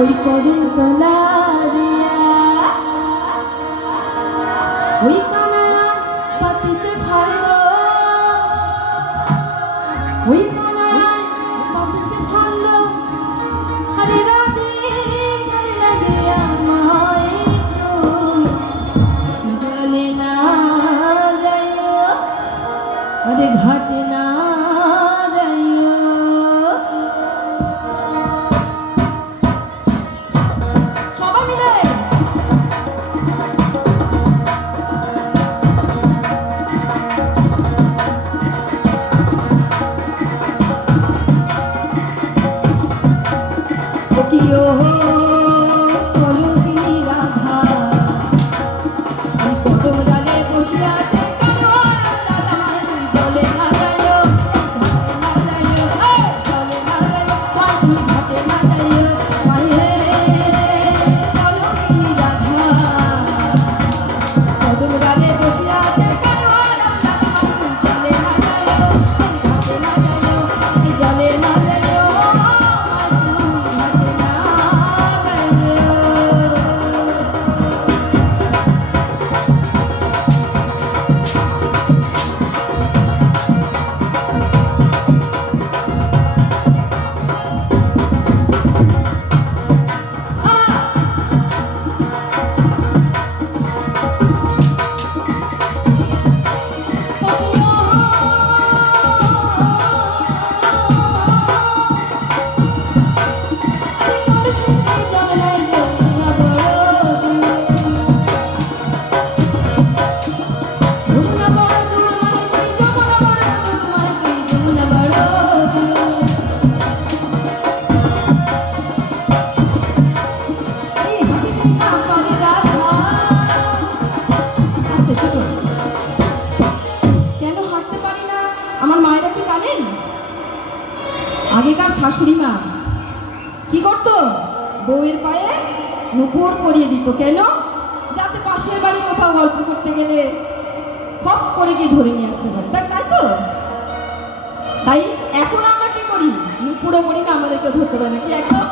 ওই কদম তোলা দিয়া ওই কানা পাতিছে ভালো ওই কানা পাতিছে ভালো আরে রাধে করে লাগে আমায় তুই জলে না যাইও আরে ঘাটে না যাইও সবাই মিলে কিও কলকি রাধা এই কদম ডালে বসে আছে জলে না যাইও জলে না যাইও পাখি ঘাটে না যাইও মায়ে কলকি রাধা কদম ডালে বসে আছে জলে না যাইও ঘাটে না যাইও জলে না যাইও আমার মায়েরা কি জানেন? আগেকার শাশুড়ি মা কি করতো? বউয়ের পায়ে নুপুর পরিয়ে দিত। কেন? যাতে পাশের বাড়ি কোথাও গল্প করতে গেলে হপ করে গিয়ে ধরে নিয়ে আসতে পারে। তাই তো? তাই এখন আমরা কি করি? নুপুরও করি না, আমাদেরকে ধরতে পারে না কি একদম